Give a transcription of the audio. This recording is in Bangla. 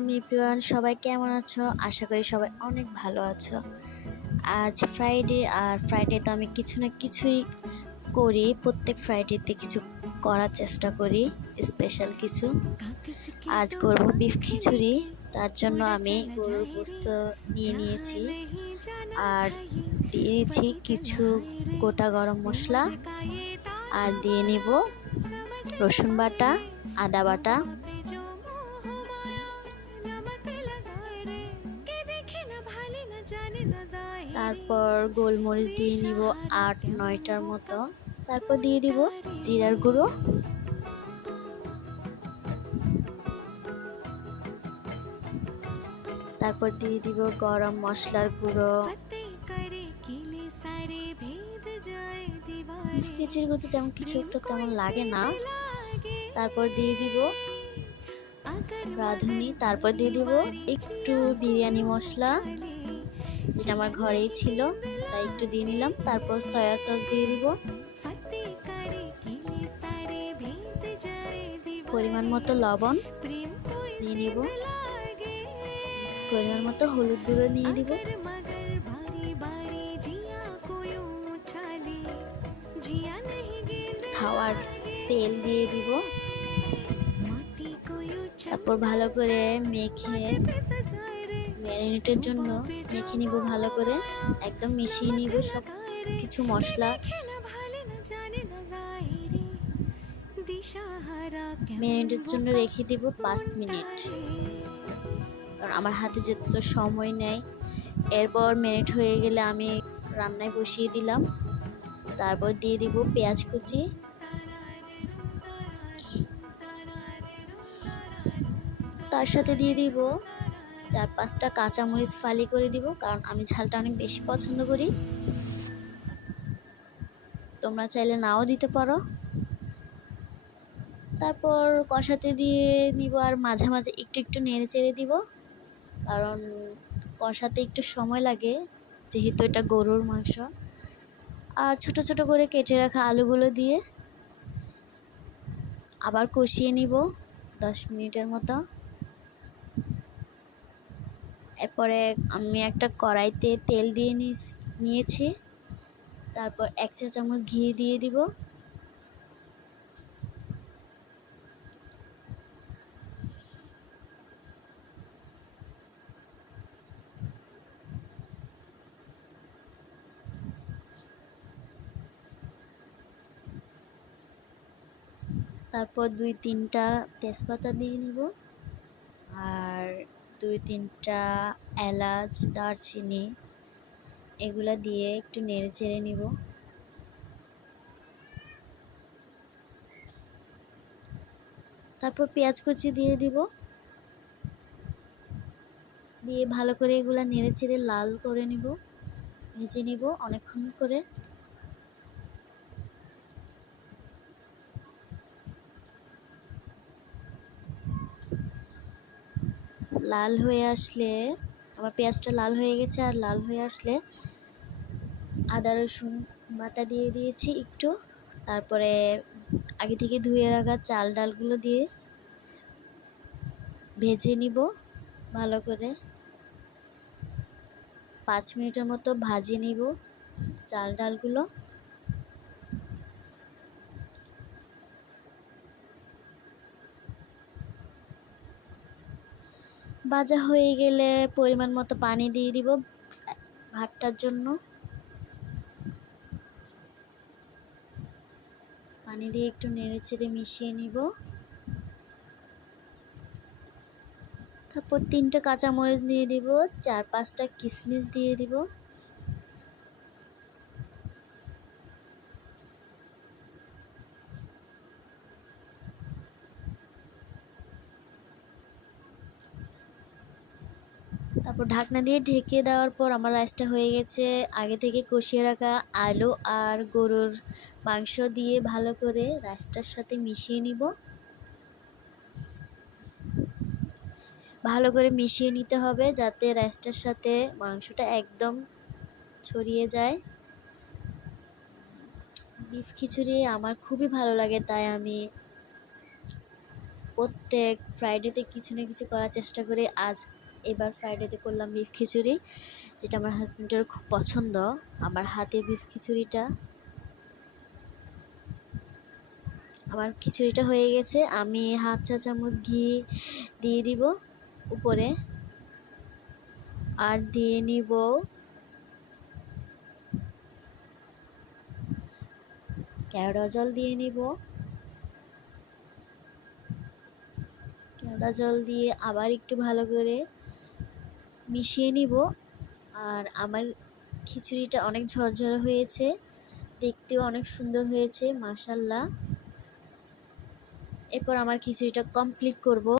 আলাইকুম এভরিওয়ান, সবাই কেমন আছো? আশা করি সবাই অনেক ভালো আছো। আজ ফ্রাইডে, আর ফ্রাইডেতে আমি কিছু না কিছুই করি। প্রত্যেক ফ্রাইডেতে কিছু করার চেষ্টা করি, স্পেশাল কিছু। আজ করব বিফ খিচুড়ি। তার জন্য আমি গরুর গোশত নিয়ে নিয়েছি আর দিয়েছি কিছু গোটা গরম মশলা, আর দিয়ে নিব রসুন বাটা, আদা বাটা, তারপর গোলমরিচ দিয়ে নিব ৮-৯টার মতো। তারপর দিয়ে দিব জিরার গুঁড়ো, তারপর দিয়ে দিব গরম মশলার গুঁড়ো। খিচুড়ি করতে তেমন কিছু একটা তেমন লাগে না। তারপর দিয়ে দিব রাঁধুনি, তারপর দিয়ে দিব একটু বিরিয়ানি মশলা, যেটা আমার ঘরেই ছিল তাই একটু দিয়ে নিলাম। তারপর সয়া সস দিয়ে দিব, পরিমাণ মতো লবণ নিয়ে নিব, পরিমাণ মতো হলুদ গুঁড়ো নিয়ে দিব, খাওয়ার তেল দিয়ে দিব। তারপর ভালো করে মেখে ম্যারিনেটের জন্য মেখে নিব, ভালো করে একদম মিশিয়ে নিব সব কিছু মশলা। ম্যারিনেটের জন্য রেখে দিব 5 মিনিট, কারণ আমার হাতে যেহেতু সময় নেই। এরপর ম্যারিনেট হয়ে গেলে আমি রান্নায় বসিয়ে দিলাম। তারপর দিয়ে দিব পেঁয়াজ কুচি, তার সাথে দিয়ে দিব 4-5টা কাঁচামরিচ ফালি করে দিব, কারণ আমি ঝালটা অনেক বেশি পছন্দ করি। তোমরা চাইলে নাও দিতে পারো। তারপর কষাতে দিয়ে নিব, আর মাঝে মাঝে একটু একটু নেড়ে চেড়ে দিব, কারণ কষাতে একটু সময় লাগে যেহেতু এটা গরুর মাংস। আর ছোট ছোট করে কেটে রাখা আলুগুলো দিয়ে আবার কষিয়ে নিব 10 মিনিটের মতো। এরপরে আমি একটা কড়াইতে তেল দিয়ে নিয়েছি, তারপর 1 চা চামচ ঘি দিয়ে দিব। তারপর 2-3টা তেজপাতা দিয়ে নিব, আর 2-3টা এলাচ, দারচিনি, এগুলা দিয়ে একটু নেড়ে চেড়ে নিব। তারপর পেঁয়াজ কুচি দিয়ে দিব, দিয়ে ভালো করে এগুলা নেড়ে চেড়ে লাল করে নিব, ভেজে নিব অনেকক্ষণ করে। লাল হয়ে আসলে, আমার পেঁয়াজটা লাল হয়ে গেছে, আর লাল হয়ে আসলে আদা রসুন বাটা দিয়ে দিয়েছি একটু। তারপরে আগে থেকে ধুয়ে রাখা চাল ডালগুলো দিয়ে ভেজে নিব ভালো করে। 5 মিনিটের মতো ভাজে নিব চাল ডালগুলো। ভাজা হয়ে গেলে পরিমাণ মতো পানি দিয়ে দিব ভাতটার জন্য। পানি দিয়ে একটু নেড়ে চেড়ে মিশিয়ে নিব। তারপর 3টা কাঁচামরিচ দিয়ে দিব, 4-5টা কিশমিশ দিয়ে দিব। তারপর ঢাকনা দিয়ে ঢেকে দেওয়ার পর আমার রাইসটা হয়ে গেছে। আগে থেকে কষিয়ে রাখা আলু আর গরুর মাংস দিয়ে ভালো করে রাইসটার সাথে মিশিয়ে নিব। ভালো করে মিশিয়ে নিতে হবে যাতে রাইসটার সাথে মাংসটা একদম ছড়িয়ে যায়। বিফ খিচুড়ি আমার খুবই ভালো লাগে, তাই আমি প্রত্যেক ফ্রাইডেতে কিছু না কিছু করার চেষ্টা করি। এবার ফ্রাইডেতে করলাম বিফ খিচুড়ি, যেটা আমার হাজবেন্ডের খুব পছন্দ। আমার হাতের বিফ খিচুড়িটা, আমার খিচুড়িটা হয়ে গেছে। আমি হাফ চা চামচ ঘি দিয়ে দিব উপরে, আর দিয়ে নিব কেওড়া জল দিয়ে নিব। কেওড়া জল দিয়ে আবার একটু ভালো করে মিশিয়ে নিব। আর আমার খিচুড়িটা অনেক ঝরঝরে হয়েছে, দেখতেও অনেক সুন্দর হয়েছে মাশাআল্লাহ। এরপর আমার খিচুড়িটা কমপ্লিট করব।